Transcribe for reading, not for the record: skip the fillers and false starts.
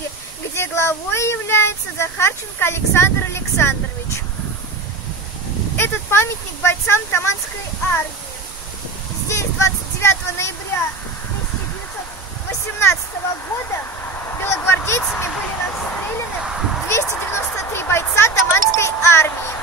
Таманки, где главой является Захарченко Александр Александрович. Этот памятник бойцам Таманской армии. Здесь 29 ноября 1918 года белогвардейцами были расстреляны 293 бойца Таманской армии.